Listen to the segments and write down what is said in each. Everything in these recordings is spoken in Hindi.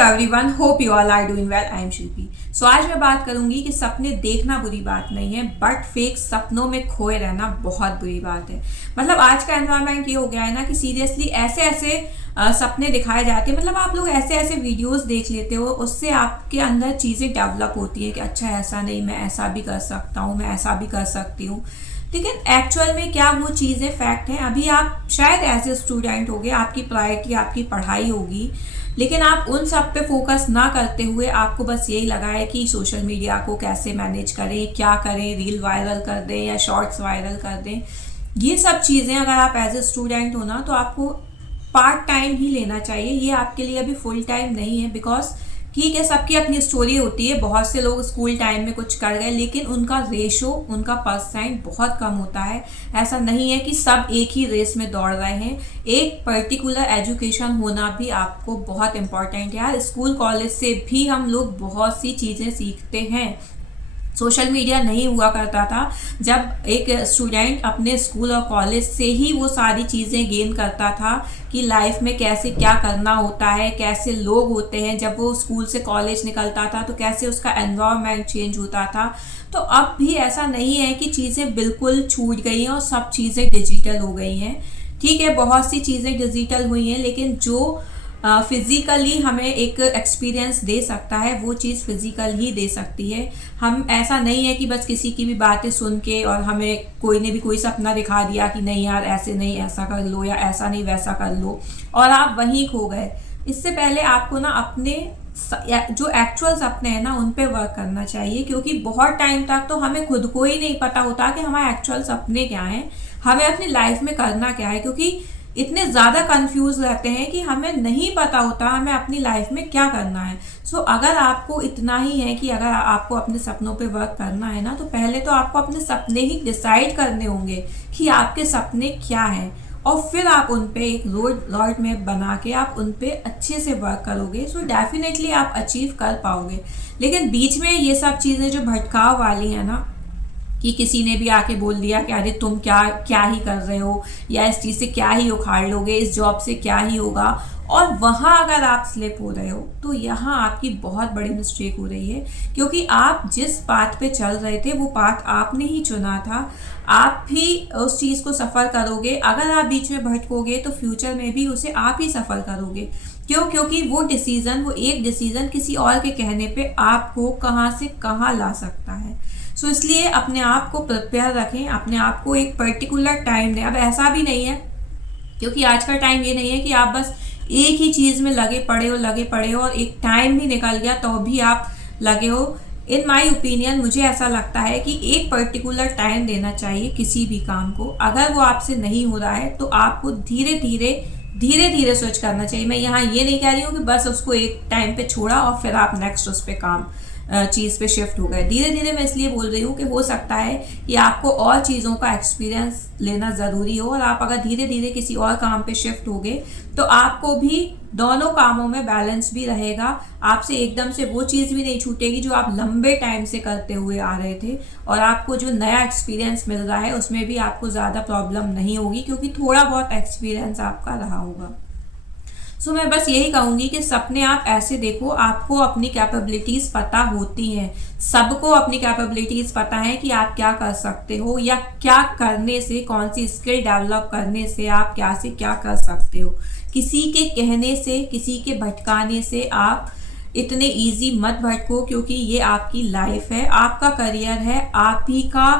Hello everyone, hope you all are doing well. I am Shilpi. So आज मैं बात करूंगी कि सपने देखना बुरी बात नहीं है, बट फेक सपनों में खोए रहना बहुत बुरी बात है। मतलब आज का एनवायरनमेंट ये हो गया है ना कि सीरियसली ऐसे ऐसे सपने दिखाए जाते हैं। मतलब आप लोग ऐसे ऐसे वीडियोस देख लेते हो, उससे आपके अंदर चीज़ें डेवलप होती है कि अच्छा ऐसा नहीं, मैं ऐसा भी कर सकता हूँ, मैं ऐसा भी कर सकती हूँ। लेकिन एक्चुअल में क्या वो चीज़ें फैक्ट हैं? अभी आप शायद एज ए स्टूडेंट होगे, आपकी प्रायोरिटी आपकी पढ़ाई होगी, लेकिन आप उन सब पे फोकस ना करते हुए आपको बस यही लगा है कि सोशल मीडिया को कैसे मैनेज करें, क्या करें, रील वायरल कर दें या शॉर्ट्स वायरल कर दें। ये सब चीज़ें अगर आप एज ए स्टूडेंट हो ना, तो आपको पार्ट टाइम ही लेना चाहिए। ये आपके लिए अभी फुल टाइम नहीं है। बिकॉज ठीक है, सबकी अपनी स्टोरी होती है। बहुत से लोग स्कूल टाइम में कुछ कर गए, लेकिन उनका रेशो, उनका परसेंट बहुत कम होता है। ऐसा नहीं है कि सब एक ही रेस में दौड़ रहे हैं। एक पर्टिकुलर एजुकेशन होना भी आपको बहुत इंपॉर्टेंट है यार। स्कूल कॉलेज से भी हम लोग बहुत सी चीज़ें सीखते हैं। सोशल मीडिया नहीं हुआ करता था जब एक स्टूडेंट अपने स्कूल और कॉलेज से ही वो सारी चीज़ें गेन करता था कि लाइफ में कैसे क्या करना होता है, कैसे लोग होते हैं। जब वो स्कूल से कॉलेज निकलता था तो कैसे उसका एनवायरनमेंट चेंज होता था। तो अब भी ऐसा नहीं है कि चीज़ें बिल्कुल छूट गई हैं और सब चीज़ें डिजिटल हो गई हैं। ठीक है, बहुत सी चीज़ें डिजिटल हुई हैं, लेकिन जो फिज़िकली हमें एक एक्सपीरियंस दे सकता है वो चीज़ फिज़िकल ही दे सकती है। हम ऐसा नहीं है कि बस किसी की भी बातें सुन के और हमें कोई ने भी कोई सपना दिखा दिया कि नहीं यार ऐसे नहीं, ऐसा कर लो, या ऐसा नहीं वैसा कर लो, और आप वहीं खो गए। इससे पहले आपको ना अपने जो एक्चुअल सपने हैं ना उन पे वर्क करना चाहिए, क्योंकि बहुत टाइम तक तो हमें खुद को ही नहीं पता होता कि हमारे एक्चुअल सपने क्या हैं, हमें अपनी लाइफ में करना क्या है। क्योंकि इतने ज़्यादा कंफ्यूज रहते हैं कि हमें नहीं पता होता हमें अपनी लाइफ में क्या करना है। अगर आपको इतना ही है कि अगर आपको अपने सपनों पे वर्क करना है ना, तो पहले तो आपको अपने सपने ही डिसाइड करने होंगे कि आपके सपने क्या हैं, और फिर आप उन पे एक रोड मैप बना के आप उन पे अच्छे से वर्क करोगे। डेफिनेटली आप अचीव कर पाओगे। लेकिन बीच में ये सब चीज़ें जो भटकाव वाली हैं ना, कि किसी ने भी आके बोल दिया कि अरे तुम क्या क्या ही कर रहे हो, या इस चीज़ से क्या ही उखाड़ लोगे, इस जॉब से क्या ही होगा, और वहाँ अगर आप स्लिप हो रहे हो तो यहाँ आपकी बहुत बड़ी मिस्टेक हो रही है। क्योंकि आप जिस पाथ पे चल रहे थे वो पाथ आपने ही चुना था। आप भी उस चीज़ को सफ़र करोगे। अगर आप बीच में भटकोगे तो फ्यूचर में भी उसे आप ही सफ़र करोगे। क्यों? क्योंकि वो एक डिसीज़न किसी और के कहने पे आपको कहाँ से कहाँ ला सकता है। इसलिए अपने आप को प्रिपेयर रखें, अपने आप को एक पर्टिकुलर टाइम दें। अब ऐसा भी नहीं है, क्योंकि आज का टाइम ये नहीं है कि आप बस एक ही चीज़ में लगे पड़े हो और एक टाइम भी निकल गया तो भी आप लगे हो। इन माय ओपिनियन मुझे ऐसा लगता है कि एक पर्टिकुलर टाइम देना चाहिए किसी भी काम को। अगर वो आपसे नहीं हो रहा है तो आपको धीरे धीरे स्विच करना चाहिए। मैं यहाँ ये नहीं कह रही हूँ कि बस उसको एक टाइम पे छोड़ा और फिर आप नेक्स्ट उस पर काम चीज़ पे शिफ्ट हो गए। धीरे धीरे मैं इसलिए बोल रही हूँ कि हो सकता है कि आपको और चीज़ों का एक्सपीरियंस लेना ज़रूरी हो, और आप अगर धीरे धीरे किसी और काम पे शिफ्ट होगे तो आपको भी दोनों कामों में बैलेंस भी रहेगा। आपसे एकदम से वो चीज़ भी नहीं छूटेगी जो आप लंबे टाइम से करते हुए आ रहे थे, और आपको जो नया एक्सपीरियंस मिल रहा है उसमें भी आपको ज़्यादा प्रॉब्लम नहीं होगी, क्योंकि थोड़ा बहुत एक्सपीरियंस आपका रहा होगा। मैं बस यही कहूँगी कि सपने आप ऐसे देखो, आपको अपनी कैपेबिलिटीज़ पता होती हैं। सबको अपनी कैपेबिलिटीज़ पता है कि आप क्या कर सकते हो, या क्या करने से, कौन सी स्किल डेवलप करने से आप क्या से क्या कर सकते हो। किसी के कहने से, किसी के भटकाने से आप इतने इजी मत भटको, क्योंकि ये आपकी लाइफ है, आपका करियर है, आप ही का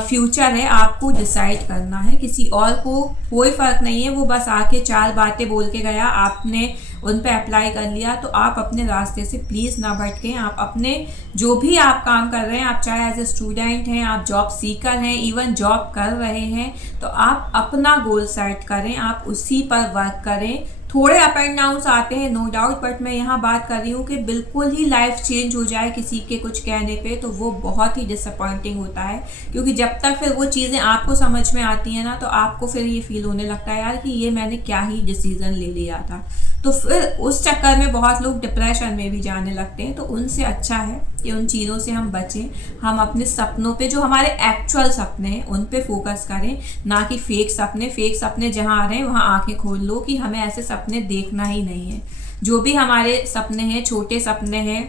फ्यूचर है। आपको डिसाइड करना है, किसी और को कोई फ़र्क नहीं है। वो बस आके चार बातें बोल के गया, आपने उन पे अप्लाई कर लिया। तो आप अपने रास्ते से प्लीज़ ना भटकें। आप अपने जो भी आप काम कर रहे हैं, आप चाहे एज ए स्टूडेंट हैं, आप जॉब सीकर हैं, इवन जॉब कर रहे हैं, तो आप अपना गोल सेट करें, आप उसी पर वर्क करें। थोड़े अप एंड डाउन्स आते हैं, नो डाउट, बट मैं यहाँ बात कर रही हूँ कि बिल्कुल ही लाइफ चेंज हो जाए किसी के कुछ कहने पे, तो वो बहुत ही डिसअपॉइंटिंग होता है। क्योंकि जब तक फिर वो चीज़ें आपको समझ में आती हैं ना, तो आपको फिर ये फील होने लगता है यार कि ये मैंने क्या ही डिसीज़न ले लिया था। तो फिर उस चक्कर में बहुत लोग डिप्रेशन में भी जाने लगते हैं। तो उनसे अच्छा है कि उन चीज़ों से हम बचें, हम अपने सपनों पे, जो हमारे एक्चुअल सपने हैं उन पे फोकस करें, ना कि फेक सपने जहाँ आ रहे हैं वहाँ आंखें खोल लो कि हमें ऐसे सपने देखना ही नहीं है। जो भी हमारे सपने हैं, छोटे सपने हैं,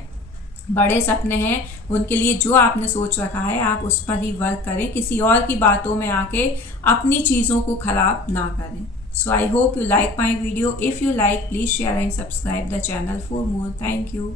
बड़े सपने हैं, उनके लिए जो आपने सोच रखा है आप उस पर ही वर्क करें, किसी और की बातों में आके अपनी चीज़ों को ख़राब ना करें। So I hope you like my video. If you like, please share and subscribe the channel for more. Thank you.